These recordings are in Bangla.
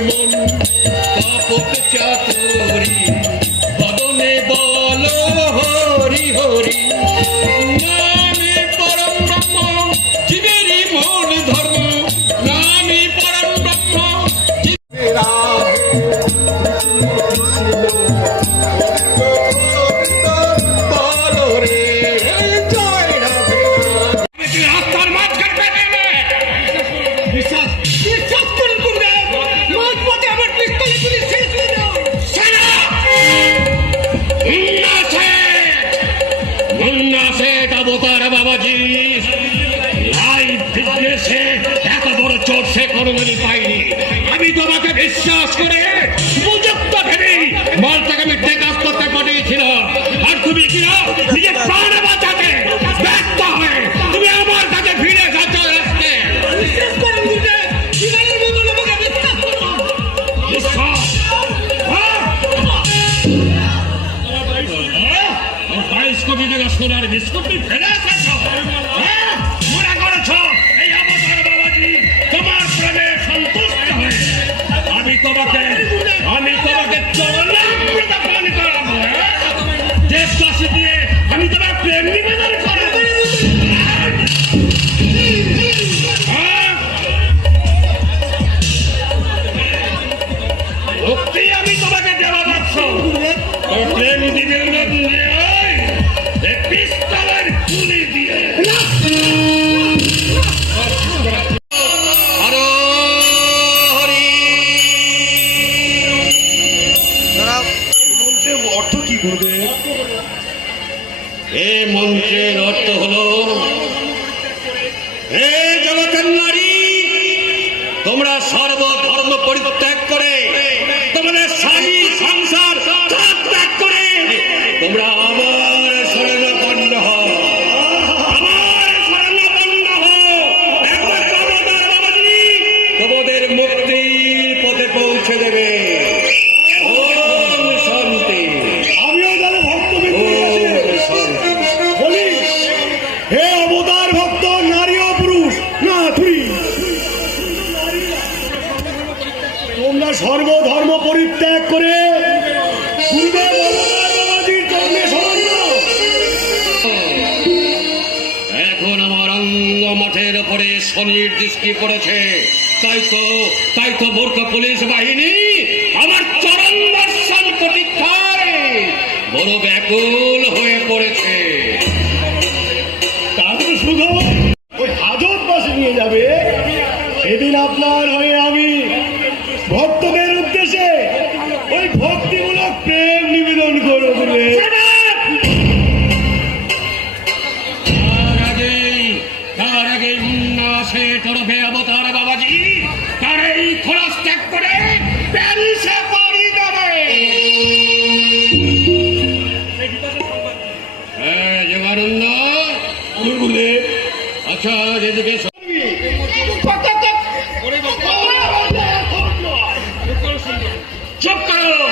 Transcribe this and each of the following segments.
one, papo fechado. নির্দেশ কে করেছে তাই তো তাই তো বোরখা পুলিশ বাহিনী করবে অবতার বাবাজি। তার এই খরচ ত্যাগ করে প্যারিসে পাড়ি দেবে। হ্যাঁ, আচ্ছা করো।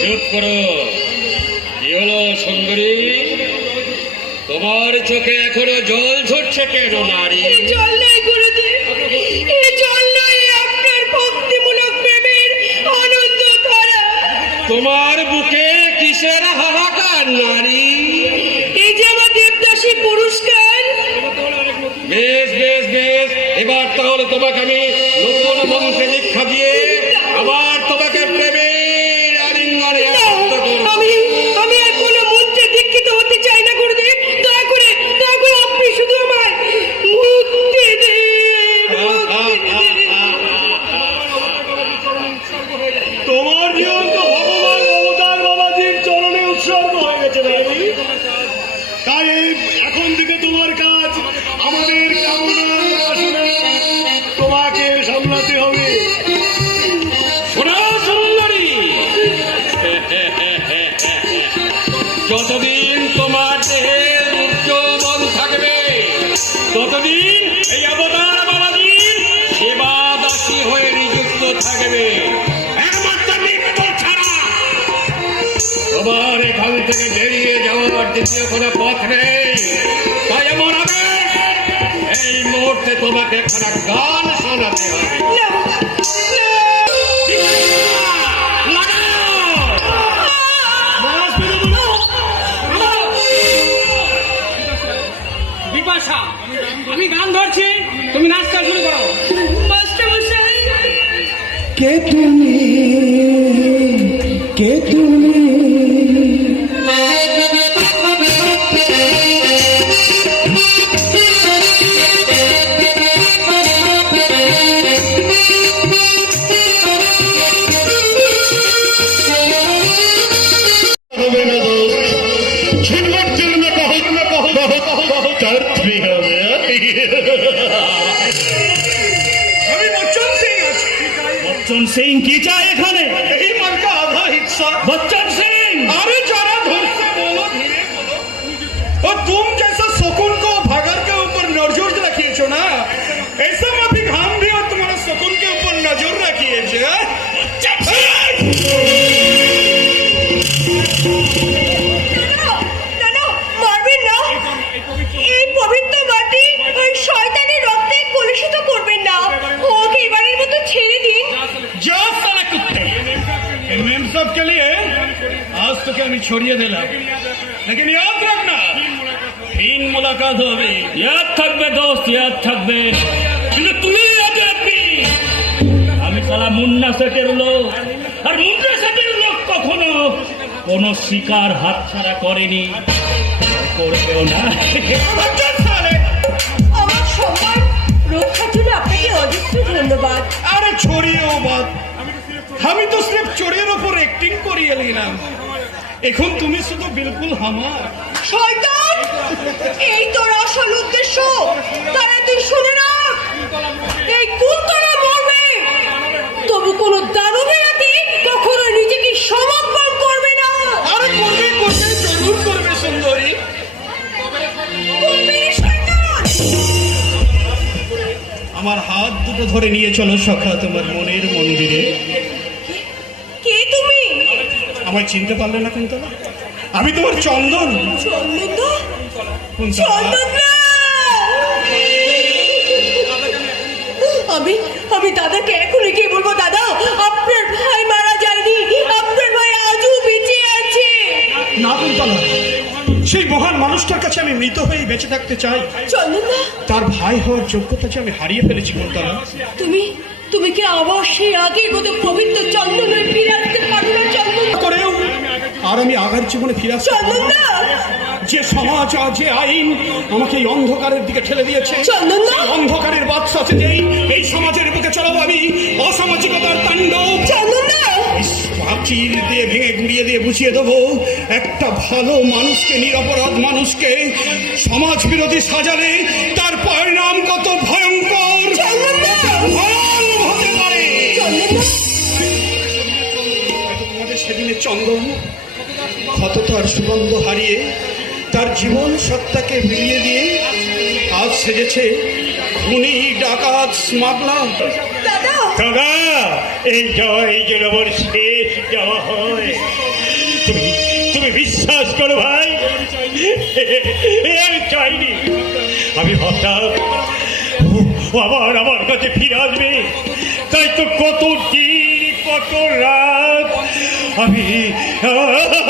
চুপ করো। সে কেন নারী। জল নয় গুরুদেব এ জল নয় আপনার ভক্তিমূলক প্রেমের অনন্ত তারা তোমার বুকে কিসের হাহাকার নারী? এই যে আমার দেবদাসী পুরস্কার। বেশ বেশ বেশ। এবার তাহলে তোমাকে আমি নতুন মন্ত্রে দীক্ষা দিয়ে তোমাকে খারাপ গান শোনাতে হবে আমি গান ধরছি তুমি নাচটা শুরু করো। কে তুমি? কে তুমি? ছড়িয়ে দিলাম लेकिन याद रखना তিন মোলাকাত হবে ইয়াদ থাকবে দোস্ত ইয়াদ থাকবে কিন্তু তুমি ইয়াদ রাখবি আমি সালা মুন্না সেটের লোক আর মুন্না সেটের লোক কখনো কোন শিকার হাতছাড়া করেনি করবেও না আমার সম্মান রক্ষার জন্য আপনাকে অজস্র ধন্যবাদ আরে ছড়িয়েও বাদ আমি তো সির্ফ চোরের ওপর অ্যাক্টিং করিয়ে নিলাম। এখন তুমি শুধু বিলকুল আমার শয়তান! এই তোর আসল উদ্দেশ্য। তারা তুই শুনে না। এই কুন্তলা মরবে? তবু কোন দানবের হাতে কখনো নিজেকে সমর্পণ করবে না। আরে করবে করবে জরুর করবে সুন্দরী। আমার হাত দুটো ধরে নিয়ে চলো সখা তোমার মনের মন্দিরে। আমায় চিনতে পারলে না কুন্তলা আমি তোমার চন্দন। আমি আমি দাদাকে এখনই কি বলব দাদা আপনার ভাই মারা যায়নি আপনার ভাই আজও বেঁচে আছে। না কুন্তলা সেই মহান মানুষটার কাছে আমি মৃত হয়ে বেঁচে থাকতে চাই। তার ভাই হওয়ার যোগ্যতা যে আমি হারিয়ে ফেলেছি কুন্তলা তুমি তুমি কি আবার সেই আগের মতো পবিত্র চন্দনের ফিরে আসতে পারো না চন্দন? করেও আর আমি আগার জীবনে ফিরে আসতে পারব না। যে সমাজ আর যে আইন আমাকে এই অন্ধকারের দিকে ঠেলে দিয়েছে অন্ধকারের বাদশা যেই এই সমাজের বুকে চড়াবো আমি অসামাজিকতার তাণ্ডব। প্রাচীর দিয়ে ভেঙে গুড়িয়ে দিয়ে বুঝিয়ে দেবো একটা ভালো মানুষকে নিরপরাধ মানুষকে সমাজ বিরোধী সাজালে চন্দন ক্ষত তার সুগন্ধ হারিয়ে তার জীবন সত্তাকে বিলিয়ে দিয়ে আজ সেজেছে খুনি ডাকাত স্মাগলার। দাদা! এই জয় যেন আমার শেষ যাওয়া হয়। তুমি তুমি বিশ্বাস করো ভাই? আমি চাইনি। আমি ভাবতাম ও- আবার আমার কাছে ফিরে আসবে। তাই তো কত দিন আমি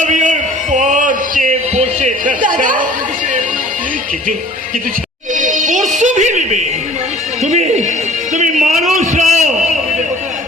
আমি ওর পথে বসে দাদা? কিন্তু কিন্তু পরশু ফিরবে। তুমি তুমি মানুষ নও।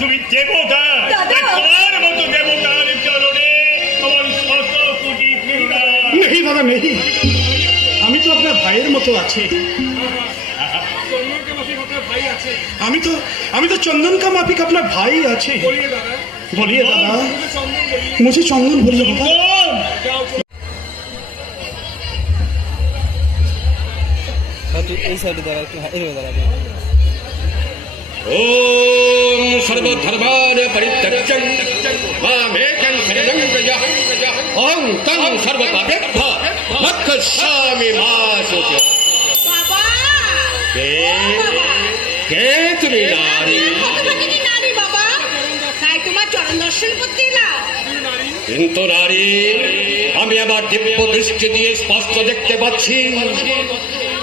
তুমি দেবতা দাদা! তোমার মতো দেবতার চরণে আমার শত কোটি। নেই দাদা নেই। আমি তো আপনার ভাইয়ের মতো আছি। আমি তো আমি তো চন্দন কা মাফিক আপনার ভাই আছে। বলিয়ে দাদা। মুঝে চন্দন বাবা কোন? একটু এই সাইডে দাঁড়া একটু এইভাবে দাঁড়াবে ওম সর্বধর্মান পরিত্যজ্যং মামেকং শরণং ব্রজ অহং তং সর্বপাপেভ্য মক্ষস্যামি মা শুচ বাবা কে কে তুমি নারী? বাবা তাই তোমার চরণ দর্শন করতে কিন্তু আমি আমার দিব্য দৃষ্টি দিয়ে স্পষ্ট দেখতে পাচ্ছি।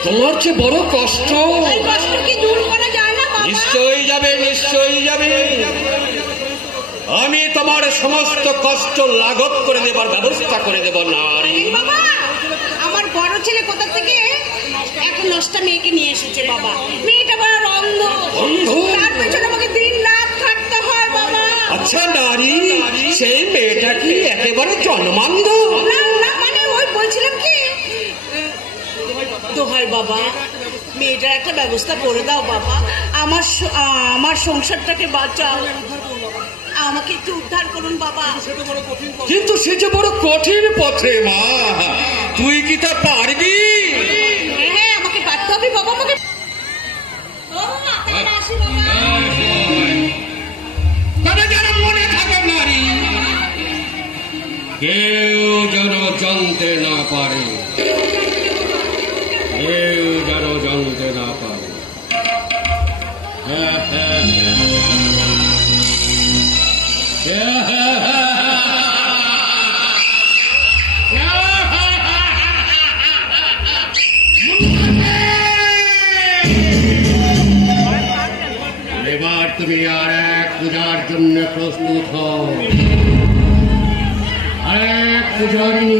তোমার যে বড় কষ্ট। নিশ্চয়ই যাবে নিশ্চয়ই যাবে। আমি তোমার সমস্ত কষ্ট লাঘব করে দেবার ব্যবস্থা করে দেব নারী। আমার বড় ছেলে কোথা থেকে? এখন নষ্টা মেয়েকে নিয়ে এসেছে বাবা। মেয়েটা বড় অন্ধ অন্ধ? তার পেছনে আচ্ছা নারী সেই মেয়েটা কি একেবারে জন্মান্ধ না না মানে ওই বলছিলাম কি দোহাই বাবা মেয়েটার একটা ব্যবস্থা করে দাও বাবা। আমার আমার সংসারটাকে বাঁচাও। আমাকে একটু উদ্ধার করুন বাবা। কিন্তু সে যে বড় কঠিন পথে মা তুই কি তা পারবি? তুমি আর এক পূজার জন্য প্রস্তুত হও আর এক পূজারিণী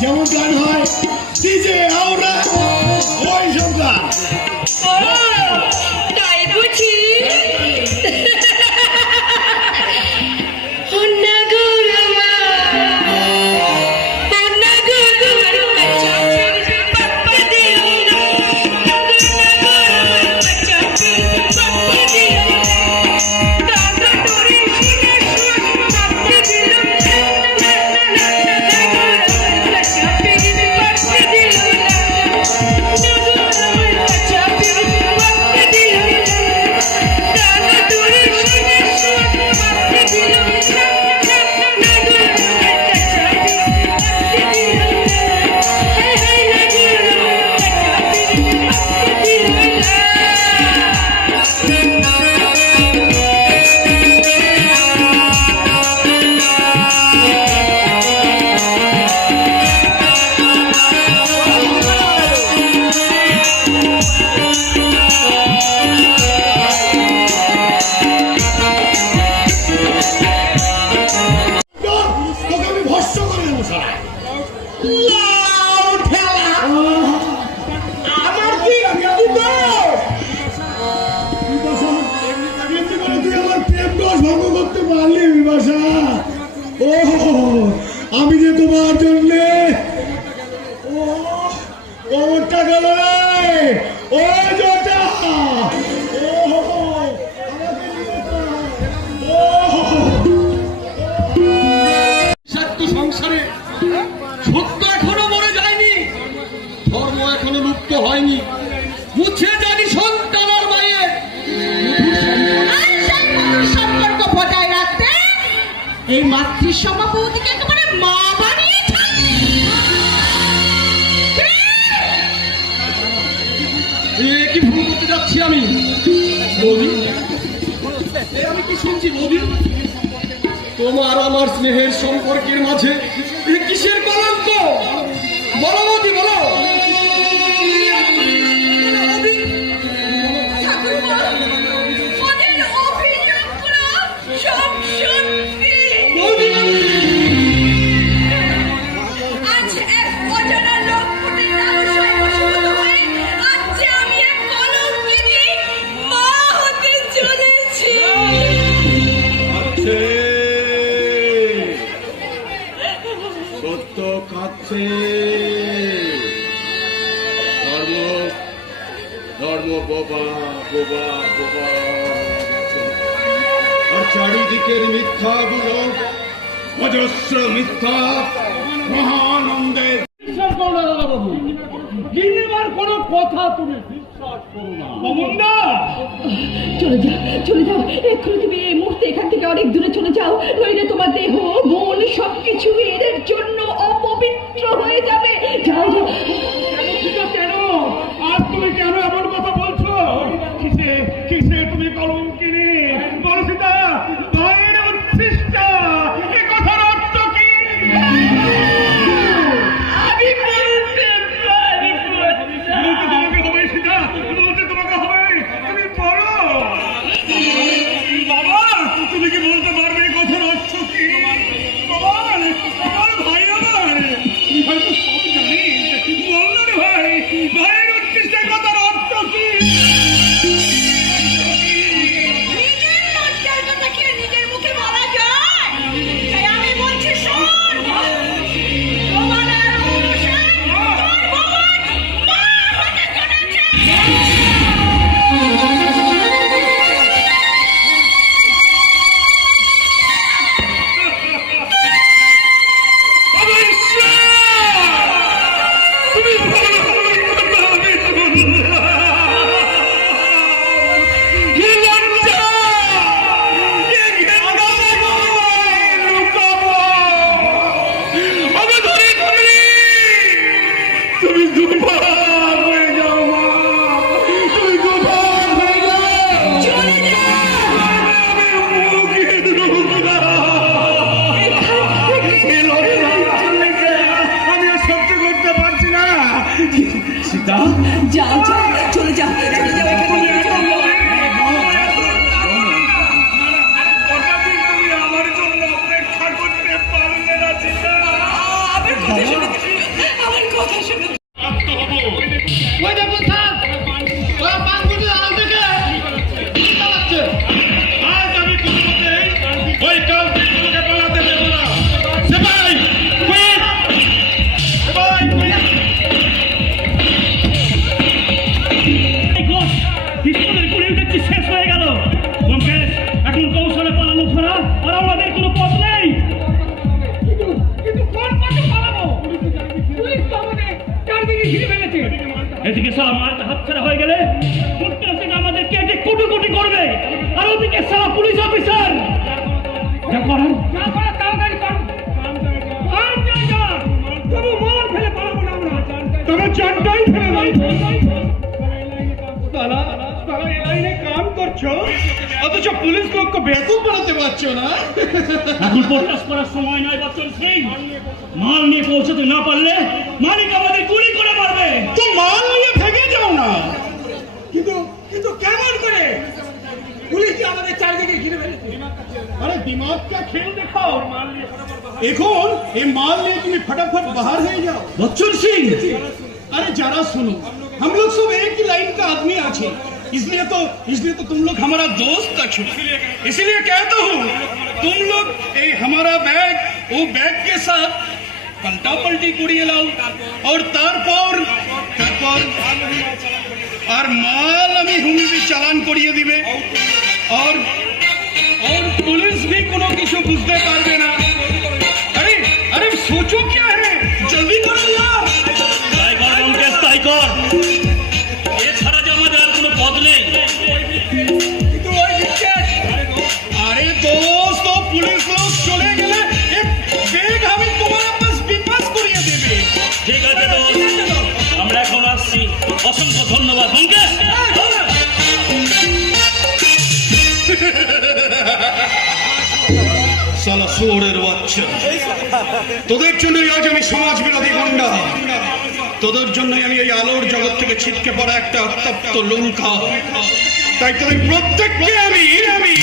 যেমন গান হয় ডিজে আমরা ওই সব গান। ওটা গেল রে। ও জোটা। সংসারে সত্য এখনও মরে যায়নি ধর্ম এখনও লুপ্ত হয়নি। মুছে জানি সন্তান আর মায়ের। সম্পর্ক রাখতে এই মাতৃ সমাপতিকে তোমার আমার স্নেহের সম্পর্কের মাঝে কিসের কলঙ্ক? বলো চলে যাও, চলে তুমি এই মুহূর্তে এখান থেকে অনেক দূরে চলে যাও। নইলে তোমার দেহ, মন সবকিছু এদের জন্য অপবিত্র হয়ে যাবে। কেন? আর তুমি কেন আমার এদিকে সালা হাতছাড়া হয়ে গেলে কুট্টা থেকে আমাদের কেটে কুটি কুটি করবে? আর ওদিকে সালা পুলিশ অফিসার। যা করার। যা করে তাড়াতাড়ি কর। আর যা যা তবু মার ফেলে পালাবো না আমরা। তবে চারটাই ফেলে তারা তারা এই লাইনে কাম করছ? অথচ পুলিশ লোককে বেকুব বানাতে পারছ না। এখন প্রকাশ করার সময় নয় বচ্চন সিং মাল নিয়ে পৌঁছতে না পারলে মালিক আমাদের আরে দিমাগটা খেল দেখাও এখন এই মাল लिए तुम्हें फटाफट बाहर हो जाओ বচ্চন সিং अरे जरा सुनो हम लोग सब एक ही लाइन का आदमी आछे इसलिए तो इसलिए तो तुम लोग हमारा दोस्त अच्छो इसलिए कहता हूँ तुम लोग ये हमारा बैग वो बैग के साथ पलटा पलटी कुड़िए लाओ और তারপর তারপর আর মাল আমি হুমিবি চালান করিয়ে দিবে और और पुलिस भी কোনো কিছু বুঝতে পারবে না আরে আরে সোচো क्या है जल्दी करो यार শুয়োরের বাচ্চা। তোদের জন্যই আজ আমি সমাজ বিরোধী গুন্ডা। তোদের জন্যই আমি এই আলোর জগৎ থেকে ছিটকে পড়া একটা উত্তপ্ত লঙ্কা। তাই তোদের প্রত্যেককে আমি আমি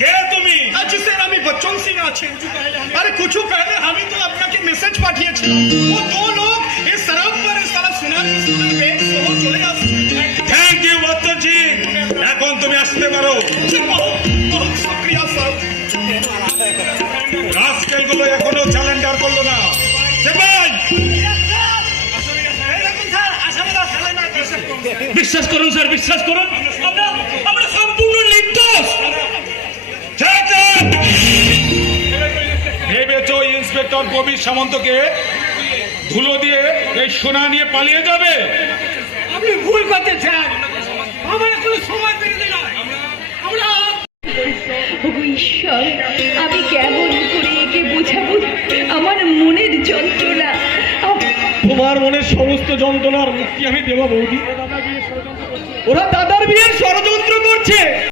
কে? তুমি? আচ্ছা আমি বচ্চন সিং আছে আরে কিছু আমি তো আপনাকে মেসেজ পাঠিয়েছিলাম। ও দু লোক এই শরাব পর এই চলে আসছে। থ্যাংক ইউ বত্তজি এখন তুমি আসতে পারো। করল না। বিশ্বাস করুন স্যার বিশ্বাস করুন। ইন্সপেক্টর কবির সামন্তকে ধুলো দিয়ে এই সোনা নিয়ে পালিয়ে যাবে। আপনি ভুল করতে চান আমার কোনো সময় নয় আমরা ঈশ্বর আমি কেমন করে একে বোঝাবো? আমার মনের যন্ত্রণা। তোমার মনের সমস্ত যন্ত্রণার মুক্তি আমি দেব বৌদি। ওরা দাদার বিয়ের ষড়যন্ত্র